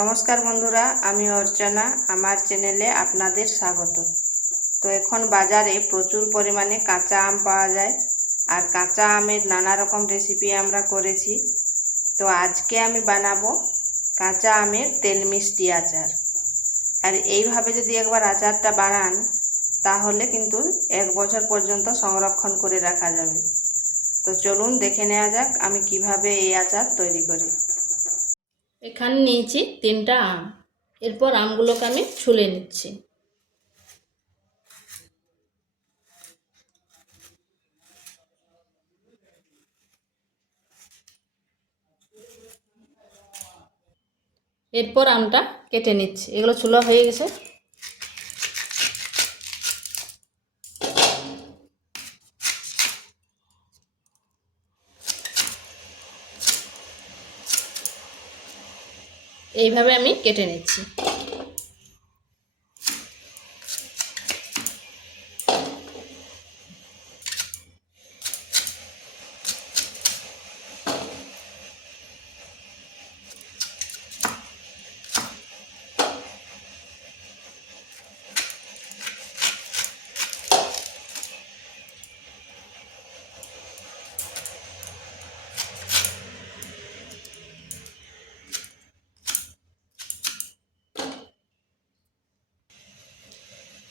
নমস্কার বন্ধুরা, আমি অর্চনা। আমার চ্যানেলে আপনাদের স্বাগত। তো এখন বাজারে প্রচুর পরিমাণে কাঁচা আম পাওয়া যায়, আর কাঁচা আমের নানা রকম রেসিপি আমরা করেছি। তো আজকে আমি বানাবো কাঁচা আমের তেল মিষ্টি আচার। আর এইভাবে যদি একবার আচারটা বানান তাহলে কিন্তু 1 বছর পর্যন্ত সংরক্ষণ করে রাখা যাবে। তো চলুন দেখে নেওয়া যাক আমি কিভাবে এই আচার তৈরি করি। এখানে নিয়েছি 3টা আম। এরপর আমগুলোকে আমি ছুলে নিচ্ছি। এরপর আমটা কেটে নিচ্ছি। এগুলো ছুলা হয়ে গেছে। এইভাবে আমি কেটে নিচ্ছি।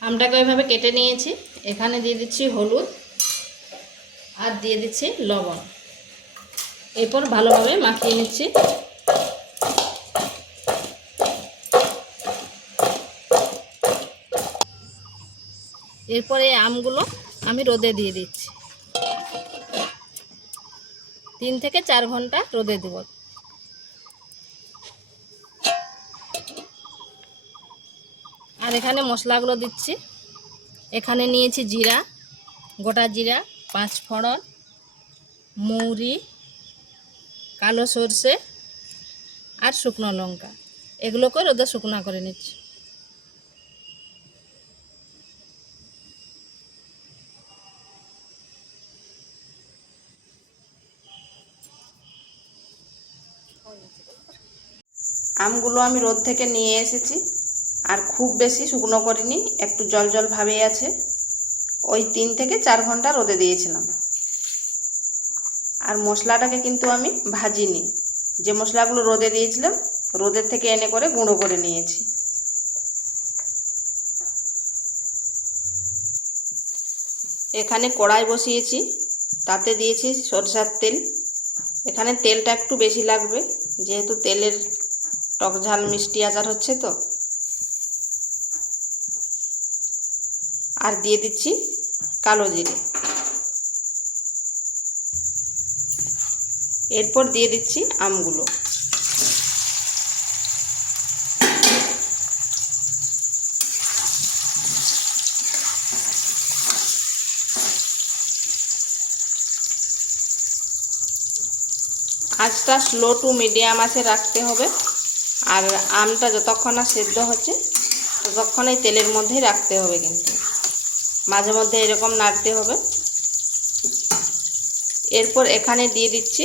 আমটাকে ওইভাবে কেটে নিয়েছি। এখানে দিয়ে দিচ্ছি হলুদ আর দিয়ে দিচ্ছি লবণ। এরপর ভালোভাবে মাখিয়ে নিচ্ছি। এরপরে আমগুলো আমি রোদে দিয়ে দিচ্ছি। 3 থেকে 4 ঘন্টা রোদে দেব। আর এখানে মশলাগুলো দিচ্ছি। এখানে নিয়েছি জিরা, গোটা জিরা, 5 ফোড়ন, মৌরি, কালো সরষে আর শুকনো লঙ্কা। এগুলোকে রোদে শুকনো করে নিচ্ছি। আমগুলো আমি রোদ থেকে নিয়ে এসেছি, আর খুব বেশি শুকনো করিনি, একটু জল জল ভাবেই আছে। ওই 3 থেকে 4 ঘন্টা রোদে দিয়েছিলাম। আর মশলাটাকে কিন্তু আমি ভাজিনি, যে মশলাগুলো রোদে দিয়েছিলাম রোদের থেকে এনে করে গুঁড়ো করে নিয়েছি। এখানে কড়াই বসিয়েছি, তাতে দিয়েছি সরষের তেল। এখানে তেলটা একটু বেশি লাগবে, যেহেতু তেলের টক ঝাল মিষ্টি আচার হচ্ছে। তো আর দিয়ে দিচ্ছি কালো জিরে। এরপর দিয়ে দিচ্ছি আমগুলো। আঁচটা স্লো টু মিডিয়াম আছে রাখতে হবে। আর আমটা যতক্ষণ না সেদ্ধ হচ্ছে ততক্ষণ এই তেলের মধ্যেই রাখতে হবে, কিন্তু মাঝে মধ্যে এরকম নাড়তে হবে। এরপর এখানে দিয়ে দিচ্ছি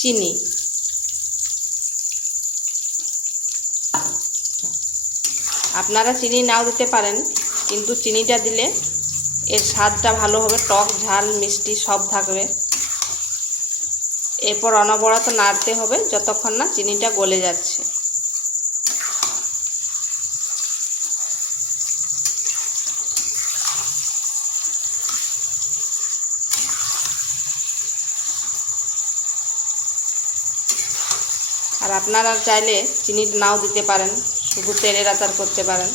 চিনি। আপনারা চিনি নাও দিতে পারেন, কিন্তু চিনিটা দিলে এর স্বাদটা ভালো হবে, টক ঝাল মিষ্টি সব থাকবে। এরপর অনবরত নাড়তে হবে যতক্ষণ না চিনিটা গলে যাচ্ছে। আর আপনারা চাইলে চিনি নাও দিতে পারেন, শুধু তেলের আচার করতে পারেন।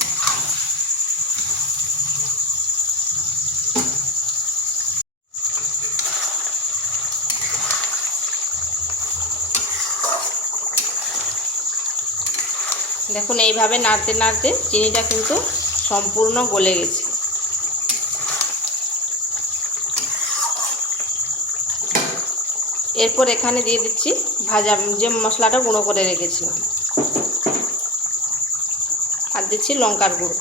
দেখুন এইভাবে নাড়তে নাড়তে চিনিটা কিন্তু সম্পূর্ণ গলে গেছে। এরপর এখানে দিয়ে দিচ্ছি ভাজা যে মশলাটা গুঁড়ো করে রেখেছিলাম, আর দিচ্ছি লঙ্কার গুঁড়ো।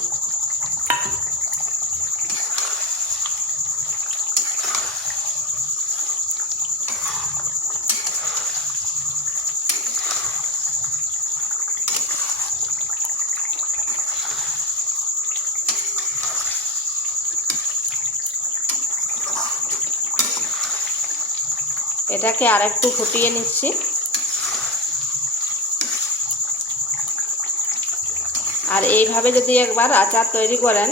এটাকে আর একটু ফুটিয়ে নিচ্ছি। আর এইভাবে যদি একবার আচার তৈরি করেন,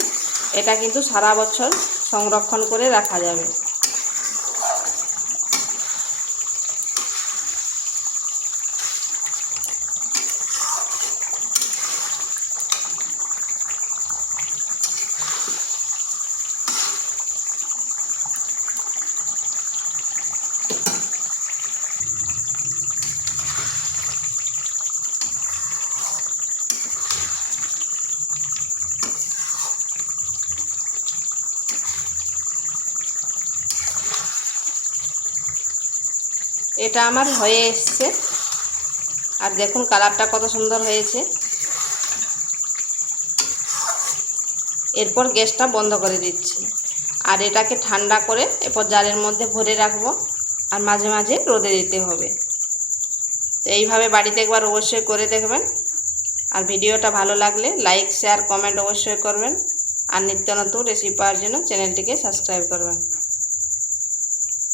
এটা কিন্তু সারা বছর সংরক্ষণ করে রাখা যাবে। এটা আমার হয়ে এসছে, আর দেখুন কালারটা কত সুন্দর হয়েছে। এরপর গ্যাসটা বন্ধ করে দিচ্ছি, আর এটাকে ঠান্ডা করে এরপর জারের মধ্যে ভরে রাখবো, আর মাঝে মাঝে রোদে দিতে হবে। তো এইভাবে বাড়িতে একবার অবশ্যই করে দেখবেন। আর ভিডিওটা ভালো লাগলে লাইক, শেয়ার, কমেন্ট অবশ্যই করবেন। আর নিত্য নতুন রেসিপি পাওয়ার জন্য চ্যানেলটিকে সাবস্ক্রাইব করবেন।